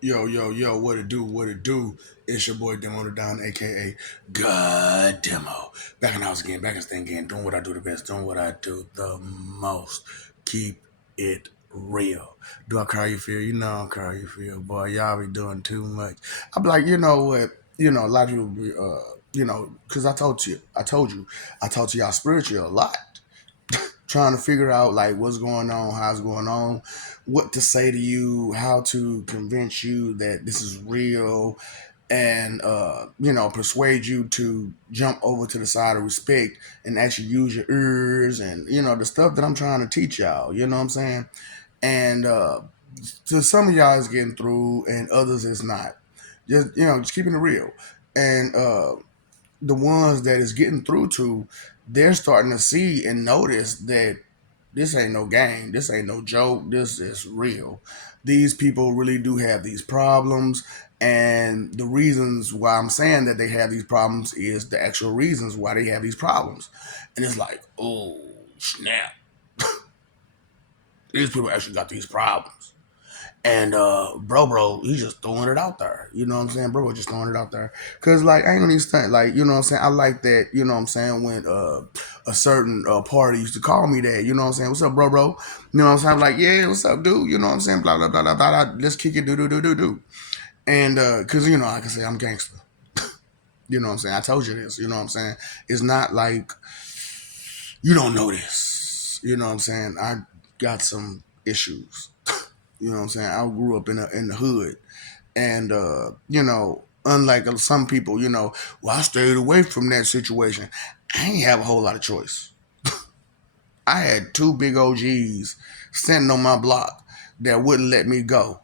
Yo, yo, yo, what it do, what it do? It's your boy Demo the Down, aka God Demo. Back in the house again, back in the thing again, doing what I do the best, doing what I do the most. Keep it real. Do I cry you feel? You know I'm cry you feel, boy. Y'all be doing too much. I'm like, you know what? A lot of people be, because I told you y'all spiritual a lot trying to figure out like what's going on, how's going on, what to say to you, how to convince you that this is real, and persuade you to jump over to the side of respect and actually use your ears and the stuff that I'm trying to teach y'all. You know what I'm saying? And to some of y'all is getting through, and others is not. Just keeping it real. And the ones that is getting through to, they're starting to see and notice that this ain't no game. This ain't no joke. This is real. These people really do have these problems. And the reasons why I'm saying that they have these problems is the actual reasons why they have these problems. And it's like, oh, snap. These people actually got these problems. And bro, he's just throwing it out there. You know what I'm saying? Bro, just throwing it out there. Cause like I ain't gonna need stunt. Like, you know what I'm saying? I like that, you know what I'm saying, when a certain party used to call me that, you know what I'm saying? What's up, bro? You know what I'm saying? I'm like, yeah, what's up, dude? You know what I'm saying? Blah blah blah blah blah. Blah. Let's kick it, do. And cause I can say I'm gangster. You know what I'm saying? I told you this, you know what I'm saying? It's not like you don't know this. You know what I'm saying? I got some issues. You know what I'm saying? I grew up in the hood. And unlike some people, well, I stayed away from that situation. I ain't have a whole lot of choice. I had two big OGs standing on my block that wouldn't let me go.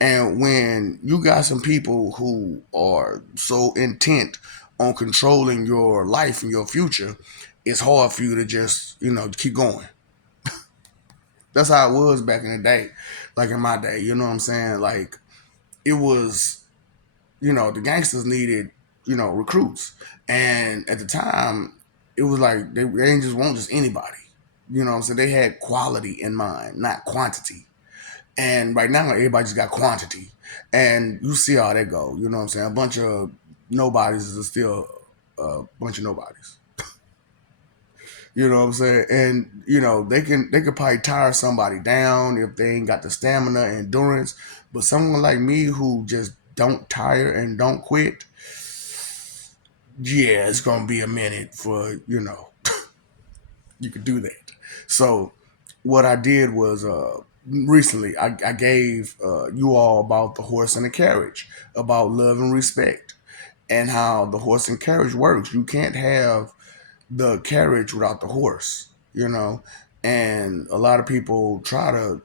And when you got some people who are so intent on controlling your life and your future, it's hard for you to just, keep going. That's how it was back in the day, like in my day, you know what I'm saying? Like, it was, the gangsters needed, recruits. And at the time, it was like they didn't just want just anybody. You know what I'm saying? They had quality in mind, not quantity. And right now, everybody just got quantity. And you see how that go. You know what I'm saying? A bunch of nobodies is still a bunch of nobodies. You know what I'm saying? And they could probably tire somebody down if they ain't got the stamina and endurance. But someone like me who just don't tire and don't quit, yeah, it's gonna be a minute for you could do that. So what I did was recently I gave you all about the horse and the carriage, about love and respect, and how the horse and carriage works. You can't have the carriage without the horse, and a lot of people try to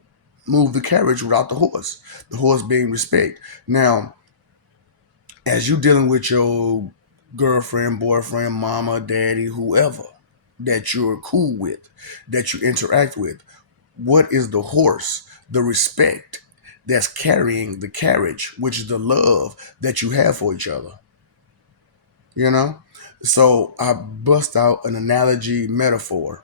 move the carriage without the horse being respect. Now, as you dealing with your girlfriend, boyfriend, mama, daddy, whoever that you're cool with, that you interact with, what is the horse? The respect that's carrying the carriage, which is the love that you have for each other. You know? So I bust out an analogy metaphor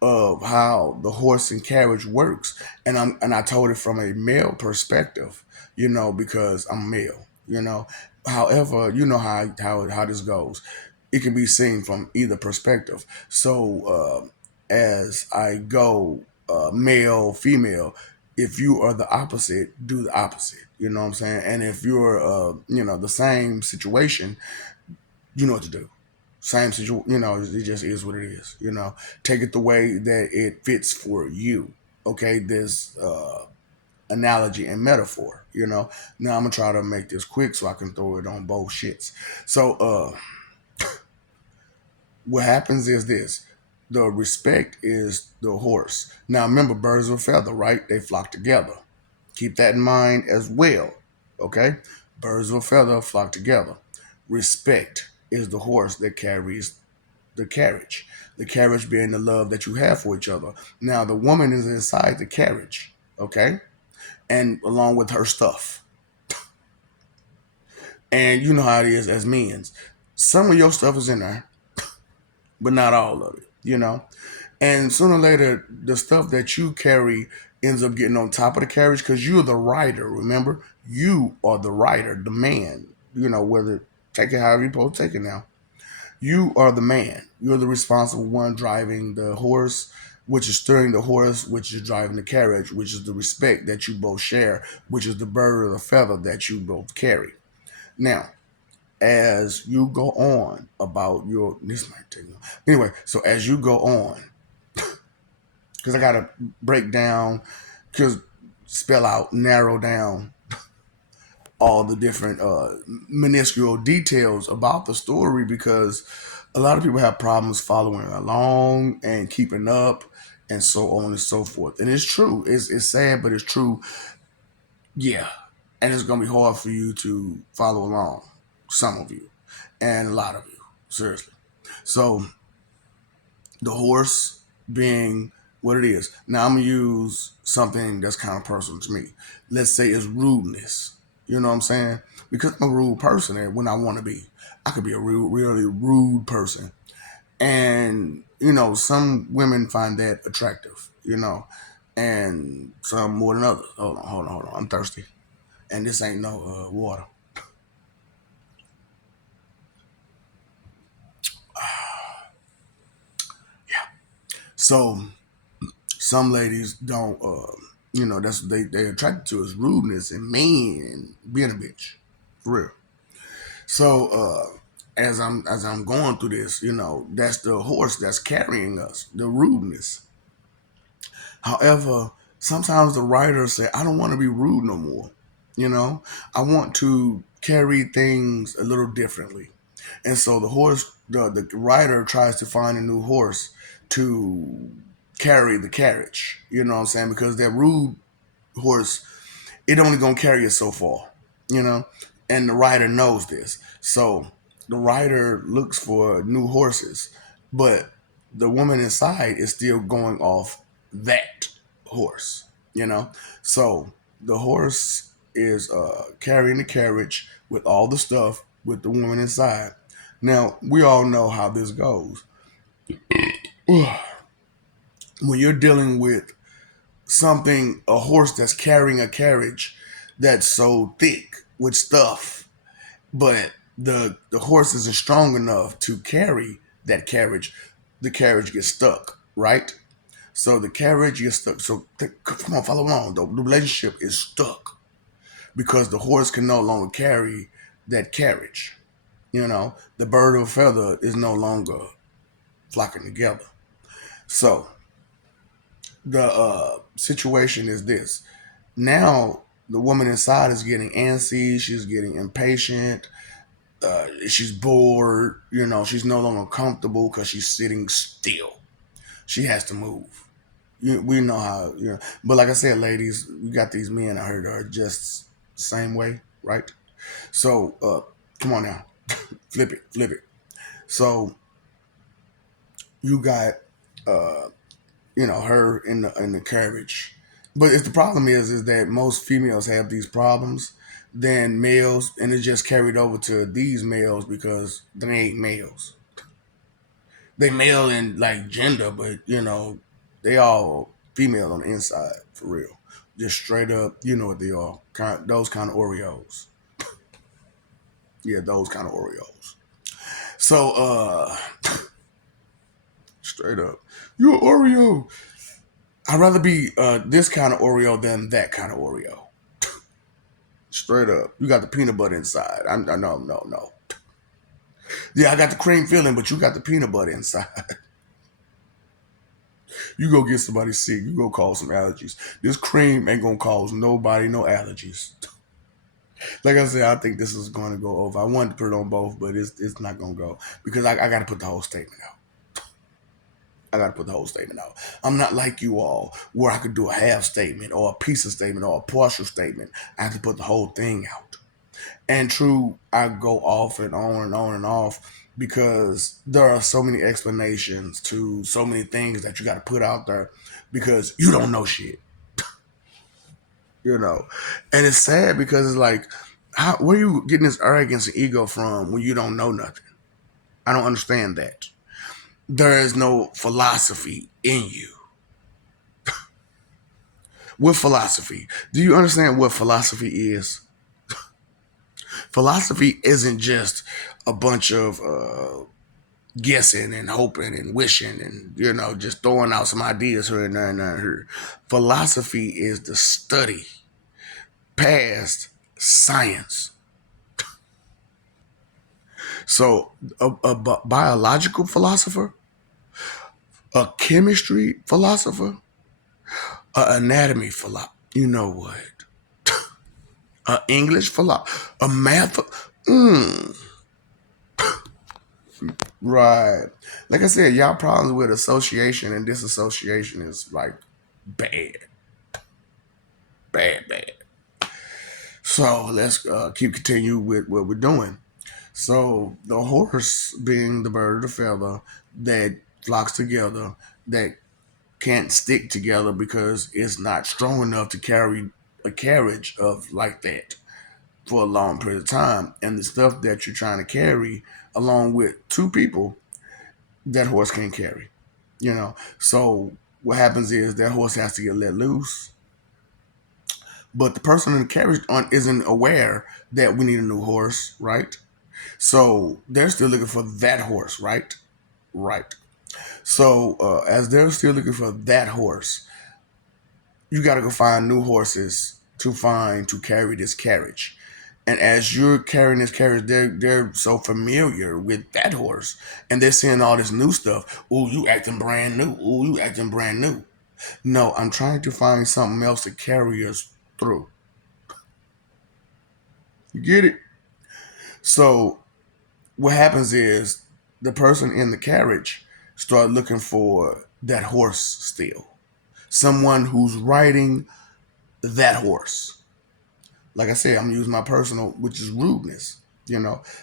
of how the horse and carriage works. And I told it from a male perspective, because I'm male, However, you know how this goes. It can be seen from either perspective. So as I go male, female, if you are the opposite, do the opposite. You know what I'm saying? And if you're the same situation, you know what to do. Same situation, it just is what it is. Take it the way that it fits for you. Okay, this analogy and metaphor. Now I'm gonna try to make this quick so I can throw it on both shits. So what happens is this: the respect is the horse. Now remember, birds of a feather, right? They flock together. Keep that in mind as well. Okay, birds of a feather flock together. Respect is the horse that carries the carriage. The carriage being the love that you have for each other. Now the woman is inside the carriage, okay, and along with her stuff. And you know how it is as men's. Some of your stuff is in there, but not all of it. And sooner or later, the stuff that you carry ends up getting on top of the carriage because you're the rider. Remember, you are the rider, the man. Whether take it however you're supposed to take it now. You are the man. You're the responsible one driving the horse, which is steering the horse, which is driving the carriage, which is the respect that you both share, which is the bird or the feather that you both carry. Now, as you go on about your this might take anyway, so as you go on, because I gotta break down, because spell out, narrow down all the different minuscule details about the story because a lot of people have problems following along and keeping up and so on and so forth. And it's true. It's sad, but it's true. Yeah. And it's going to be hard for you to follow along. Some of you. And a lot of you. Seriously. So the horse being what it is. Now I'm gonna use something that's kind of personal to me. Let's say it's rudeness. You know what I'm saying? Because I'm a rude person, and when I want to be, I could be a really rude person. And some women find that attractive. And some more than others. Hold on. I'm thirsty, and this ain't no water. So some ladies don't that's what they attracted to is rudeness and mean and being a bitch. For real. So as I'm going through this, that's the horse that's carrying us, the rudeness. However, sometimes the writers say, I don't want to be rude no more. You know, I want to carry things a little differently. And so the rider tries to find a new horse to carry the carriage. You know what I'm saying? Because that rude horse, it only gonna carry it so far. You know, and the rider knows this. So the rider looks for new horses, but the woman inside is still going off that horse. You know, so the horse is carrying the carriage with all the stuff with the woman inside. Now we all know how this goes. When you're dealing with a horse that's carrying a carriage that's so thick with stuff, but the horse isn't strong enough to carry that carriage, the carriage gets stuck, right? So the carriage gets stuck. So come on, follow along. The relationship is stuck because the horse can no longer carry that carriage. The bird of a feather is no longer flocking together. So the situation is this. Now the woman inside is getting antsy. She's getting impatient. She's bored. She's no longer comfortable because she's sitting still. She has to move. We know how. But like I said, ladies, we got these men I heard are just the same way, right? So come on now, flip it. So you got her in the carriage. But if the problem is that most females have these problems than males, and it's just carried over to these males because they ain't males. They male in like gender, but they all female on the inside for real. Just straight up, you know what they are. Those kind of Oreos. Yeah, those kind of Oreos. So straight up, you're an Oreo. I'd rather be this kind of Oreo than that kind of Oreo. Straight up. You got the peanut butter inside. I no, no, no. Yeah, I got the cream filling, but you got the peanut butter inside. You go get somebody sick. You go cause some allergies. This cream ain't gonna cause nobody no allergies. Like I said, I think this is going to go over. I wanted to put it on both, but it's not gonna go because I got to put the whole statement out. I got to put the whole statement out. I'm not like you all, where I could do a half statement or a piece of statement or a partial statement. I have to put the whole thing out. And true, I go off and on and on and off because there are so many explanations to so many things that you got to put out there because you don't know shit, you know. And it's sad because it's like, where are you getting this arrogance and ego from when you don't know nothing? I don't understand that. There is no philosophy in you. With philosophy, do you understand what philosophy is? Philosophy isn't just a bunch of guessing and hoping and wishing and just throwing out some ideas here and there and there and here. Philosophy is the study past science. So a biological philosopher, a chemistry philosopher, an anatomy philosopher. You know what? A English philosopher, a math. Mm, right. Like I said, y'all problems with association and disassociation is like bad, bad, bad. So let's keep continue with what we're doing. So the horse being the bird of the feather that flocks together, that can't stick together because it's not strong enough to carry a carriage of like that for a long period of time. And the stuff that you're trying to carry along with two people, that horse can't carry. So what happens is that horse has to get let loose, but the person in the carriage isn't aware that we need a new horse, right? So they're still looking for that horse, right? Right. So as they're still looking for that horse, you got to go find new horses to carry this carriage. And as you're carrying this carriage, they're so familiar with that horse, and they're seeing all this new stuff. Oh, you acting brand new. Oh, you acting brand new. No, I'm trying to find something else to carry us through. You get it? So what happens is the person in the carriage start looking for that horse still. Someone who's riding that horse. Like I said, I'm using my personal, which is rudeness.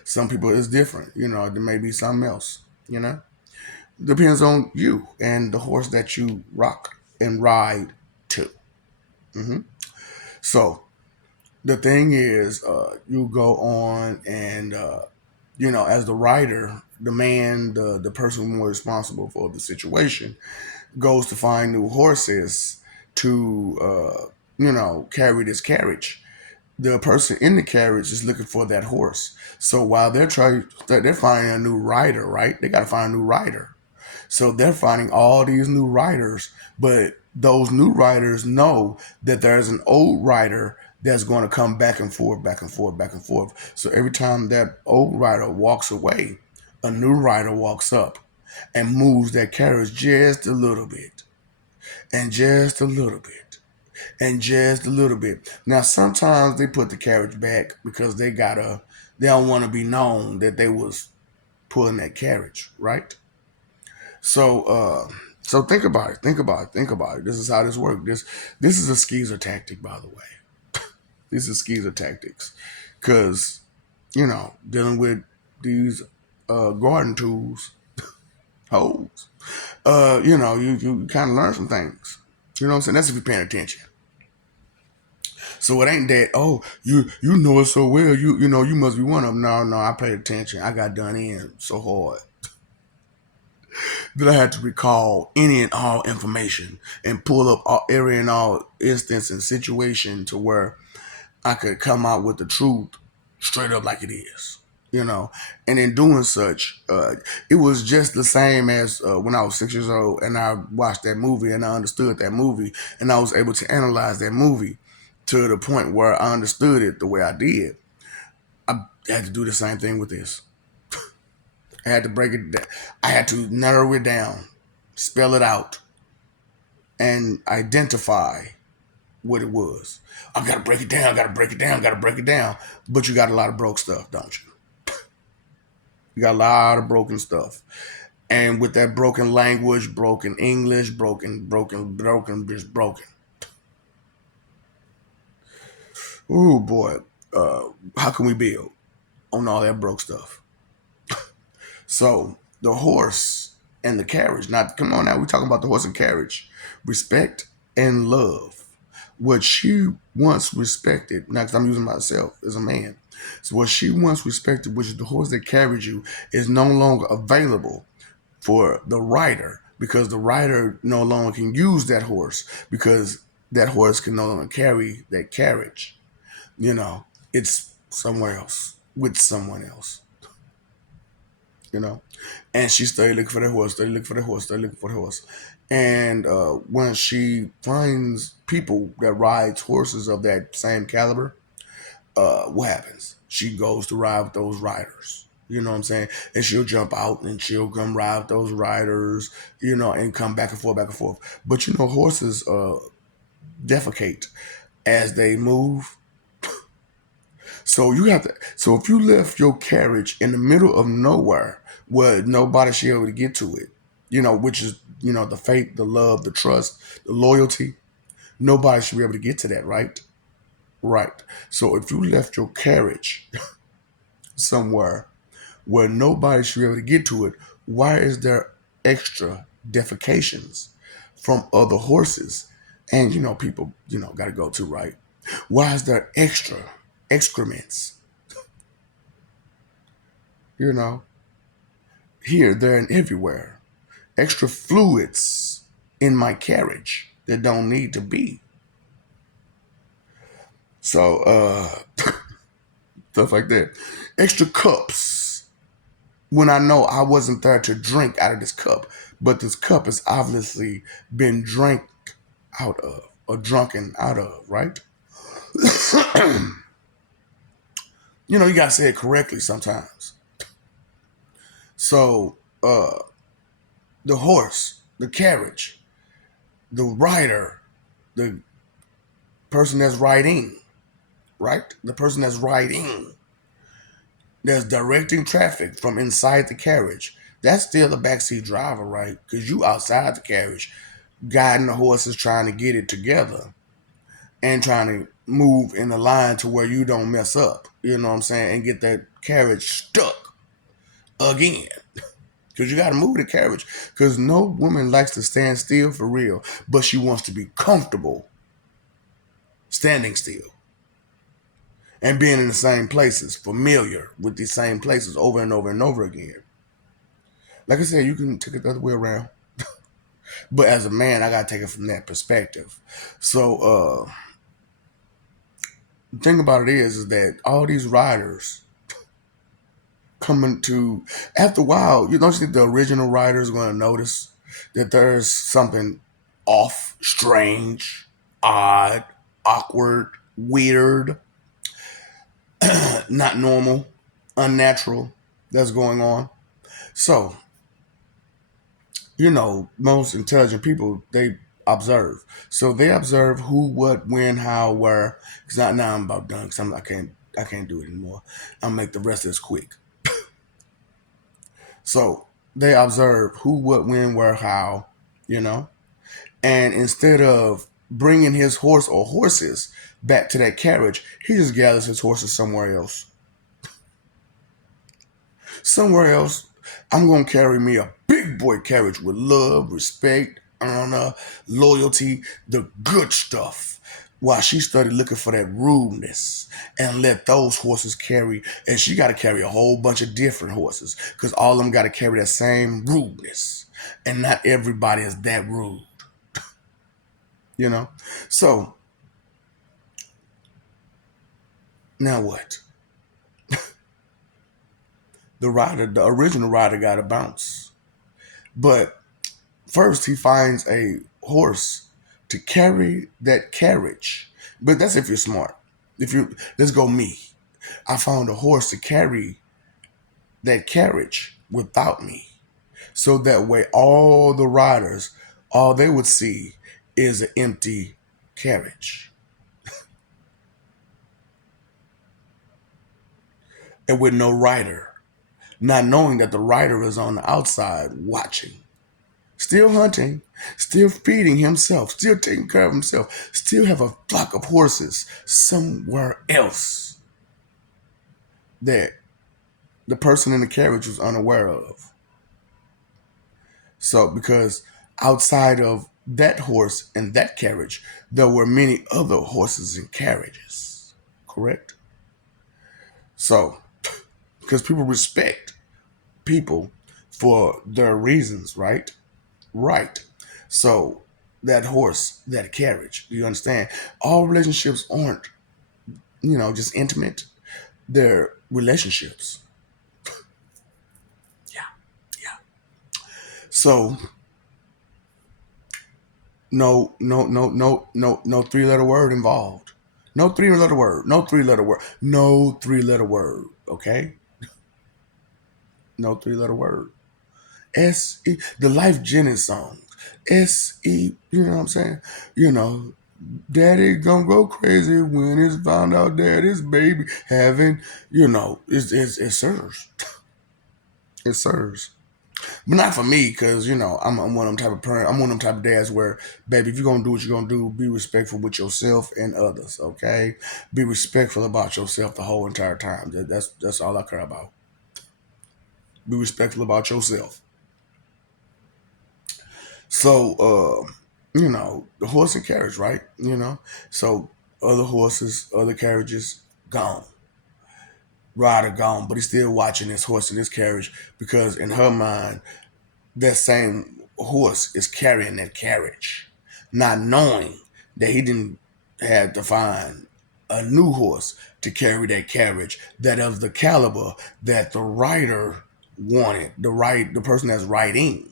Some people is different. There may be something else. Depends on you and the horse that you rock and ride to. hmm So the thing is, you go on and as the rider, the man, the person more responsible for the situation, goes to find new horses to carry this carriage. The person in the carriage is looking for that horse. So while they're finding a new rider, right? They got to find a new rider. So they're finding all these new riders, but those new riders know that there's an old rider that's going to come back and forth, back and forth, back and forth. So every time that old rider walks away, a new rider walks up and moves that carriage just a little bit, and just a little bit, and just a little bit. Now sometimes they put the carriage back because they don't want to be known that they was pulling that carriage, right? So so think about it, think about it, think about it. This is how this works. This is a skeezer tactic, by the way. This is skeezer tactics. Cause, dealing with these garden tools, hoes, you kind of learn some things. You know what I'm saying? That's if you're paying attention. So it ain't that, oh, you know it so well, you must be one of them. No, I paid attention. I got done in so hard that I had to recall any and all information and pull up every and all instance and situation to where I could come out with the truth straight up like it is. And in doing such, it was just the same as when I was 6 years old and I watched that movie and I understood that movie and I was able to analyze that movie to the point where I understood it the way I did. I had to do the same thing with this. I had to break it down. I had to narrow it down, spell it out, and identify what it was. I gotta break it down, gotta break it down, gotta break it down. But you got a lot of broke stuff, don't you? You got a lot of broken stuff. And with that broken language, broken English, just broken. Ooh boy. How can we build on all that broke stuff? So the horse and the carriage. Now, come on now, we're talking about the horse and carriage. Respect and love. What she once respected, now because I'm using myself as a man. So what she once respected, which is the horse that carried you, is no longer available for the rider because the rider no longer can use that horse because that horse can no longer carry that carriage. You know, it's somewhere else with someone else. You know, and she started looking for the horse, started looking for the horse, started looking for the horse. And when she finds people that rides horses of that same caliber, what happens? She goes to ride with those riders. You know what I'm saying? And she'll jump out and she'll come ride with those riders, and come back and forth, back and forth. But horses defecate as they move. So you have to. So if you left your carriage in the middle of nowhere where nobody should be able to get to it, which is the faith, the love, the trust, the loyalty, nobody should be able to get to that, right? Right. So if you left your carriage somewhere where nobody should be able to get to it, why is there extra defecations from other horses? And people, got to go to, right? Why is there extra excrements? You know, here, there, and everywhere. Extra fluids in my carriage that don't need to be. So, stuff like that. Extra cups when I know I wasn't there to drink out of this cup, but this cup has obviously been drank out of or drunken out of, right? You gotta say it correctly sometimes. So, the horse, the carriage, the rider, the person that's riding, right? The person that's riding, that's directing traffic from inside the carriage. That's still the backseat driver, right? Because you outside the carriage, guiding the horses, trying to get it together and trying to move in a line to where you don't mess up. You know what I'm saying? And get that carriage stuck again. Because you got to move the carriage. Because no woman likes to stand still for real, but she wants to be comfortable standing still and being in the same places, familiar with the same places over and over and over again. Like I said, you can take it the other way around. But as a man, I got to take it from that perspective. So, the thing about it is that all these riders coming to, after a while, don't you think the original riders are going to notice that there's something off, strange, odd, awkward, weird, not normal, unnatural that's going on? So, most intelligent people, they observe. So they observe who, what, when, how, where. Because now I'm about done. Because I can't do it anymore. I'll make the rest of this quick. So they observe who, what, when, where, how. You know, and instead of bringing his horse or horses back to that carriage, he just gathers his horses somewhere else. Somewhere else, I'm going to carry me a big boy carriage with love, respect, honor, loyalty, the good stuff. While she started looking for that rudeness and let those horses carry, and she got to carry a whole bunch of different horses because all of them got to carry that same rudeness. And not everybody is that rude, you know? So, now what? The original rider got to bounce. But first, he finds a horse to carry that carriage. But that's if you're smart. Let's go me. I found a horse to carry that carriage without me. So that way, all the riders, all they would see is an empty carriage. And with no rider, not knowing that the rider is on the outside watching, still hunting, still feeding himself, still taking care of himself, still have a flock of horses somewhere else that the person in the carriage was unaware of. So, because outside of that horse and that carriage, there were many other horses and carriages. Correct? So, because people respect people for their reasons, right? Right. So, that horse, that carriage. Do you understand? All relationships aren't, just intimate. They're relationships. Yeah, yeah. So no 3 letter word involved. No 3 letter word. No 3 letter word. No 3 letter word. Okay? No 3 letter word. S-E, the Life Jennings songs. S-E, you know what I'm saying? You know, Daddy gonna go crazy when it's found out that his baby having, it serves. It serves. But not for me, because, I'm one of them type of parent. I'm one of them type of dads where, baby, if you're going to do what you're going to do, be respectful with yourself and others, okay? Be respectful about yourself the whole entire time. That's all I care about. Be respectful about yourself. So, the horse and carriage, right? So other horses, other carriages, gone. Rider gone, but he's still watching this horse and this carriage because in her mind, that same horse is carrying that carriage, not knowing that he didn't have to find a new horse to carry that carriage that of the caliber that the rider wanted, the person that's riding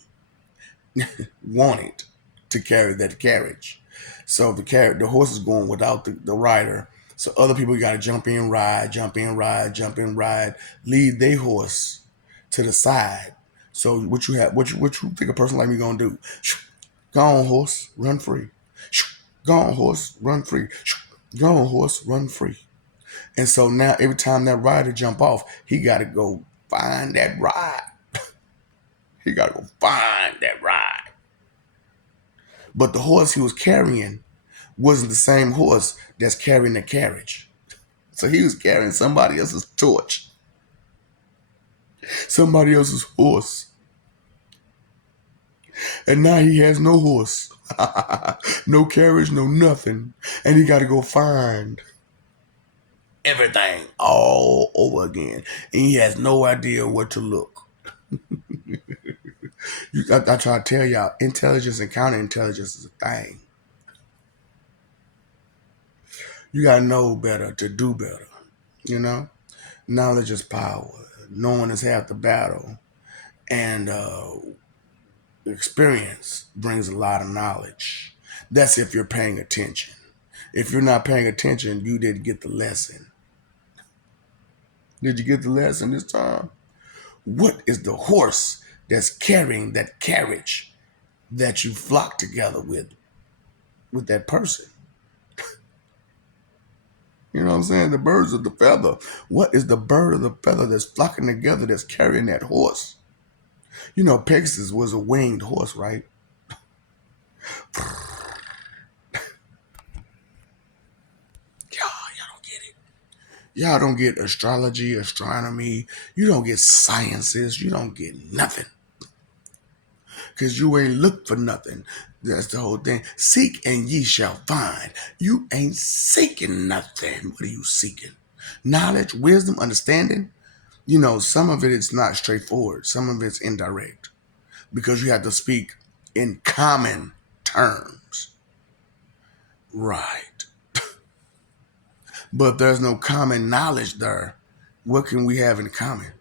wanted to carry that carriage. So the horse is going without the rider. So other people got to jump in, ride, jump in, ride, jump in, ride, lead their horse to the side. So what you think a person like me gonna do? Go on, horse, run free. Go on, horse, run free. Go on, horse, run free. And so now every time that rider jump off, he got to go find that ride. He got to go find that ride. But the horse he was carrying wasn't the same horse that's carrying the carriage. So he was carrying somebody else's torch, somebody else's horse. And now he has no horse, no carriage, no nothing. And he got to go find everything all over again. And he has no idea where to look. I try to tell y'all, intelligence and counterintelligence is a thing. You got to know better to do better, you know? Knowledge is power. Knowing is half the battle. And experience brings a lot of knowledge. That's if you're paying attention. If you're not paying attention, you didn't get the lesson. Did you get the lesson this time? What is the horse that's carrying that carriage that you flock together with that person? You know what I'm saying? The birds of the feather. What is the bird of the feather that's flocking together that's carrying that horse? Pegasus was a winged horse, right? Y'all don't get it. Y'all don't get astrology, astronomy. You don't get sciences. You don't get nothing. Because you ain't looked for nothing. That's the whole thing. Seek and ye shall find. You ain't seeking nothing. What are you seeking? Knowledge, wisdom, understanding. Some of it is not straightforward. Some of it's indirect. Because you have to speak in common terms. Right. But there's no common knowledge there. What can we have in common?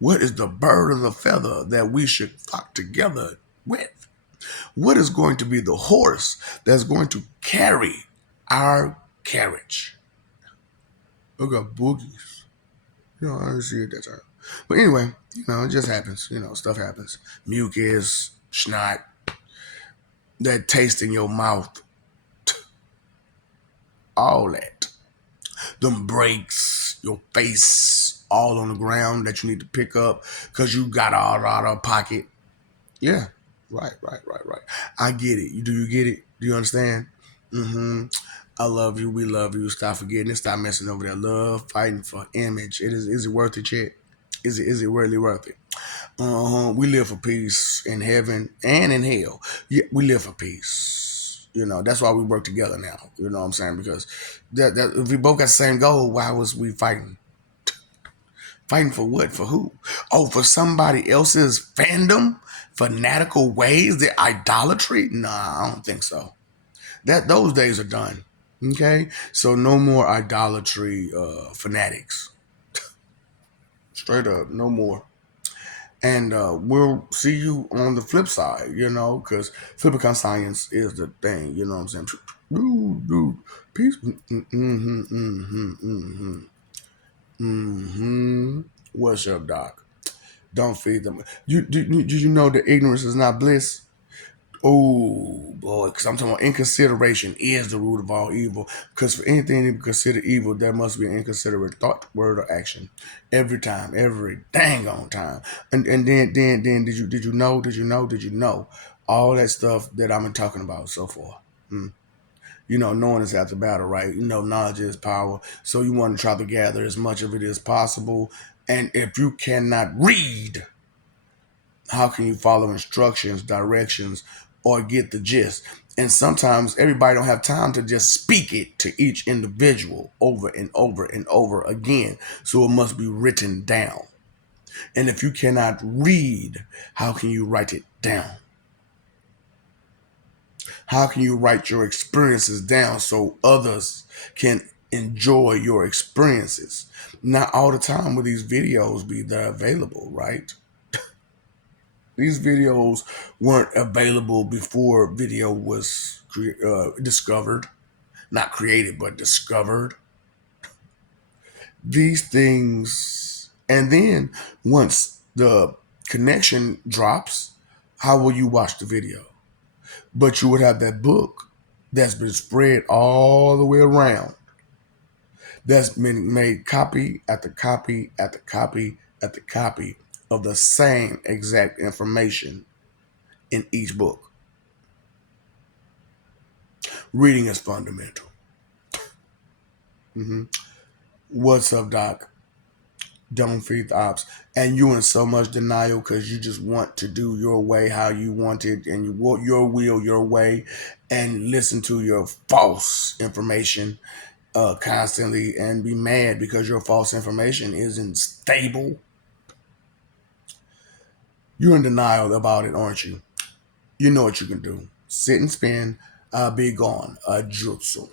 What is the bird of the feather that we should flock together with? What is going to be the horse that's going to carry our carriage? I got boogies. I didn't see it that time. But anyway, it just happens. Stuff happens. Mucus, snot, that taste in your mouth, all that. Them breaks, your face all on the ground that you need to pick up because you got all out of pocket. Yeah, right. I get it. Do you get it? Do you understand? Mm-hmm. I love you. We love you. Stop forgetting it. Stop messing over that love, fighting for image. Is it worth it, Chet? Is it really worth it? We live for peace in heaven and in hell. Yeah, we live for peace. That's why we work together now. You know what I'm saying? Because that if we both got the same goal, why was we fighting? Fighting for what? For who? Oh, for somebody else's fandom? fanatical ways, the idolatry. Nah, I don't think so. That those days are done. Okay, so no more idolatry fanatics. Straight up, no more. And we'll see you on the flip side, because flipping science is the thing, you know what I'm saying? Dude, peace. Mm-hmm, mm-hmm, mm-hmm, mm-hmm. What's up, Doc? Don't feed them. Do you know that ignorance is not bliss? Oh boy, because I'm talking about inconsideration is the root of all evil. Because for anything to be considered evil, there must be an inconsiderate thought, word, or action. Every time, every dang on time. And then did you know all that stuff that I've been talking about so far? Hmm. Knowing is half the battle, right? Knowledge is power. So you want to try to gather as much of it as possible. And if you cannot read, how can you follow instructions, directions, or get the gist? And sometimes everybody don't have time to just speak it to each individual over and over and over again. So it must be written down. And if you cannot read, how can you write it down? How can you write your experiences down so others can enjoy your experiences? Not all the time will these videos be there available, right? These videos weren't available before video was discovered, not created, but discovered. These things, and then once the connection drops, how will you watch the video? But you would have that book that's been spread all the way around, that's been made copy after copy after copy after copy of the same exact information in each book. Reading is fundamental. Hmm. What's up, Doc? Don't feed the ops. And you in so much denial because you just want to do your way how you want it, and you want your will your way, and listen to your false information constantly, and be mad because your false information isn't stable. You're in denial about it, aren't you? You know what you can do. Sit and spin. Be gone. Jutsu.